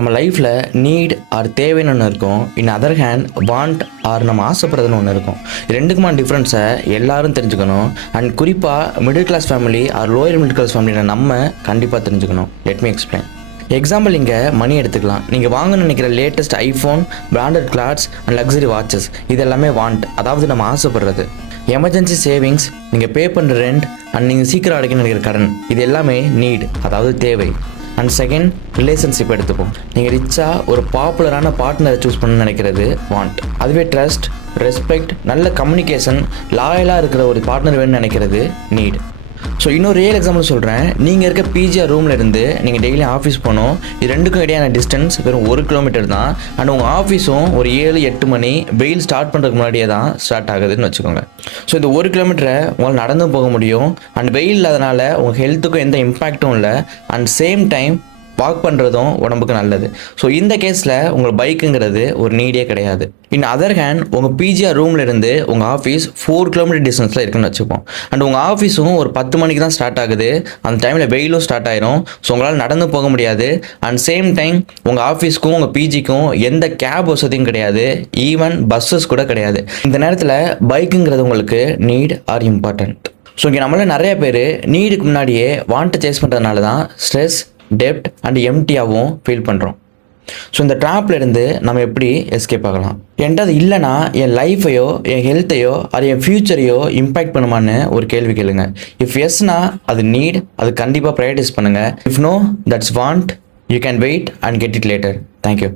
நம்ம லைஃப்பில் NEET R தேவைன்னு ஒன்று இருக்கும். In other hand want or நம்ம ஆசைப்படுறதுன்னு ஒன்று இருக்கும். ரெண்டுக்குமான டிஃப்ரென்ஸை எல்லாரும் தெரிஞ்சுக்கணும். அண்ட் குறிப்பாக middle class family or lower middle class ஃபேமிலியை நம்ம கண்டிப்பாக தெரிஞ்சுக்கணும். Let me explain. எக்ஸாம்பிள் இங்கே மணி எடுத்துக்கலாம். நீங்கள் வாங்கணும்னு நினைக்கிற latest iPhone, branded clothes and luxury watches, இது எல்லாமே வாண்ட், அதாவது நம்ம ஆசைப்படுறது. எமர்ஜென்சி சேவிங்ஸ், நீங்கள் பே பண்ணுற ரெண்ட் அண்ட் நீங்கள் சீக்கிரம் அடைக்கணும்னு நினைக்கிற கடன், இது எல்லாமே நீட், அதாவது தேவை. அண்ட் செகண்ட், ரிலேஷன்ஷிப் எடுத்துப்போம். நீங்கள் ரிச்சாக ஒரு பாப்புலரான பார்ட்னரை சூஸ் பண்ணணும்னு நினைக்கிறது வாண்ட். அதுவே ட்ரஸ்ட், ரெஸ்பெக்ட், நல்ல கம்யூனிகேஷன், லாயலாக இருக்கிற ஒரு பார்ட்னர் வேணும்னு நினைக்கிறது நீட். ஸோ இன்னொரு ரியல் எக்ஸாம்பிள் சொல்கிறேன். நீங்கள் இருக்க பிஜிஆர் ரூமில் இருந்து நீங்கள் டெய்லி ஆஃபீஸ் போகணும். இது ரெண்டுக்கும் இடையான டிஸ்டன்ஸ் வெறும் 1 கிலோமீட்டர் தான். அண்ட் உங்கள் ஆஃபீஸும் ஒரு 7-8 மணி வெயில் ஸ்டார்ட் பண்ணுறதுக்கு முன்னாடியே தான் ஸ்டார்ட் ஆகுதுன்னு வச்சுக்கோங்க. ஸோ இந்த 1 கிலோமீட்டரை உங்களால் நடந்து போக முடியும். அண்ட் வெயில் இல்லாதனால உங்கள் ஹெல்த்துக்கும் எந்த இம்பேக்டும் இல்லை. அண்ட் சேம் டைம் வாக் பண்ணுறதும் உடம்புக்கு நல்லது. ஸோ இந்த கேஸில் உங்கள் பைக்குங்கிறது ஒரு நீடே கிடையாது. இன் அதர் ஹேண்ட் உங்கள் பிஜிஆர் ரூமில் இருந்து உங்கள் ஆஃபீஸ் 4 கிலோமீட்டர் டிஸ்டன்ஸில் இருக்குன்னு வச்சுப்போம். அண்ட் உங்கள் ஆஃபீஸும் ஒரு 10 மணிக்கு தான் ஸ்டார்ட் ஆகுது. அந்த டைமில் வெயிலும் ஸ்டார்ட் ஆயிரும். ஸோ உங்களால் நடந்து போக முடியாது. அண்ட் சேம் டைம் உங்கள் ஆஃபீஸ்க்கும் உங்கள் பிஜிக்கும் எந்த கேப் வசதியும் கிடையாது. ஈவன் பஸ்ஸஸ் கூட கிடையாது. இந்த நேரத்தில் பைக்குங்கிறது உங்களுக்கு நீட் ஆர் இம்பார்ட்டன்ட். ஸோ இங்கே நம்மள நிறைய பேர் நீடுக்கு முன்னாடியே வாண்ட்டை சேஸ் பண்ணுறதுனால தான் ஸ்ட்ரெஸ், டெப்ட் அண்ட் எம்டியாகவும் ஃபீல் பண்ணுறோம். ஸோ இந்த ட்ராப்லேருந்து நம்ம எப்படி எஸ்கேப் ஆகலாம்? என்கிட்ட அது இல்லைனா என் லைஃபையோ, என் ஹெல்த்தையோ, அது என் ஃப்யூச்சரையோ இம்பேக்ட் பண்ணுமான்னு ஒரு கேள்வி கேளுங்க. இஃப் எஸ்னா அது நீட், அது கண்டிப்பாக ப்ரையாரிட்டைஸ் பண்ணுங்கள். If no, that's want. You can wait and get it later. Thank you.